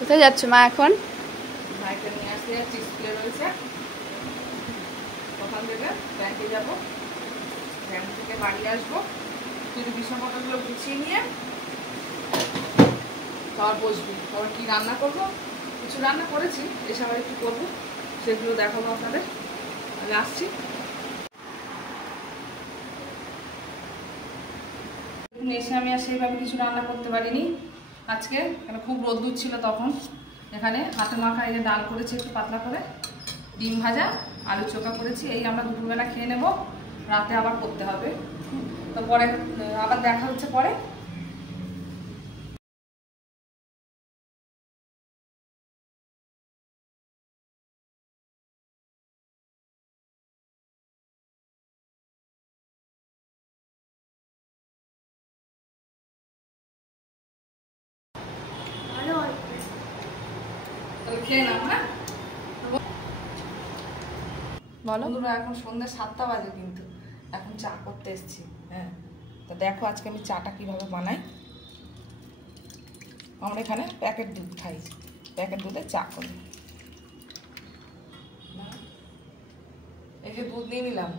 কোথায় যাচ্ছ মা এখন? ভাইকে নিয়ে আসতে যাচ্ছি, স্কুলে রয়েছে। ওখান থেকে ব্যাংকে যাবো, ব্যাংক থেকে বাড়ি আসবো, যদি বিছানাপত্রগুলো গুছিয়ে নিয়ে খাবার বসবি। তারপর কি রান্না করবো, কিছু রান্না করেছি, এসে আবার একটু করবো, সেগুলো দেখাবো আপনাদের। আমি আসছি। এসে আমি আর সেইভাবে কিছু রান্না করতে পারিনি আজকে, কেন খুব রোদ্দুর ছিল তখন। এখানে হাতে মাখা এই যে ডাল করেছি একটু পাতলা করে, ডিম ভাজা, আলু চোখা করেছি, এই আমরা দুপুরবেলা খেয়ে নেব, রাতে আবার করতে হবে। তো পরে আবার দেখা হচ্ছে পরে। তাহলে খেয়ে নাও। হ্যাঁ বলো। বন্ধুরা এখন সন্ধ্যে 7টা বাজে, কিন্তু এখন চা করতে এসেছি। হ্যাঁ, তো দেখো আজকে আমি চাটা কিভাবে বানাই। আমরা এখানে প্যাকেট দুধ খাই, প্যাকেট দুধে চা করি। এই যে দুধ নিয়ে নিলাম,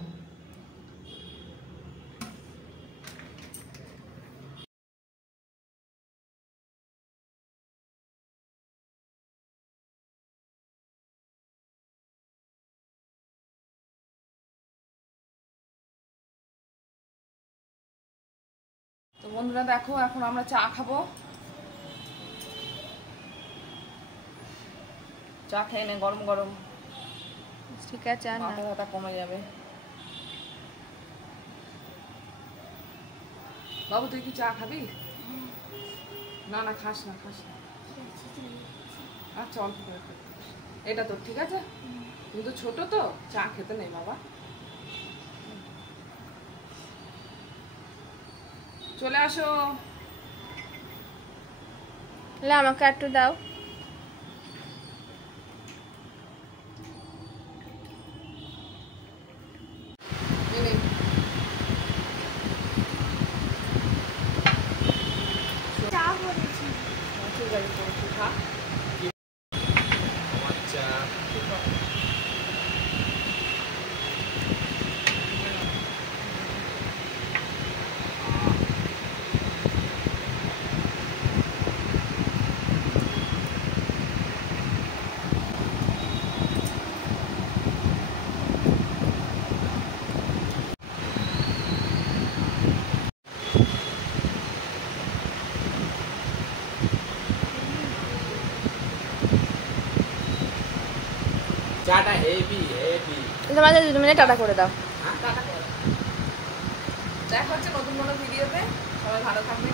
তো বন্ধুরা দেখো এখন আমরা চা খাবো। চা খেয়ে নে, গরম গরম, ঠিক আছে, আর মাথা ব্যথা কমে যাবে। বাবু তুই কি চা খাবি? না না খাস না, খাস না। আচ্ছা অল্প করে খাবি, এটা তো ঠিক আছে, কিন্তু ছোট তো চা খেতে নেই বাবা। চলে আসো। আমাকে একটু দাও। চাটা হেভি হেভি। তোমাদের 2 মিনিট টাটা করে দাও। দেখা হচ্ছে নতুন কোনো ভিডিওতে, সবাই ভালো থাকবে।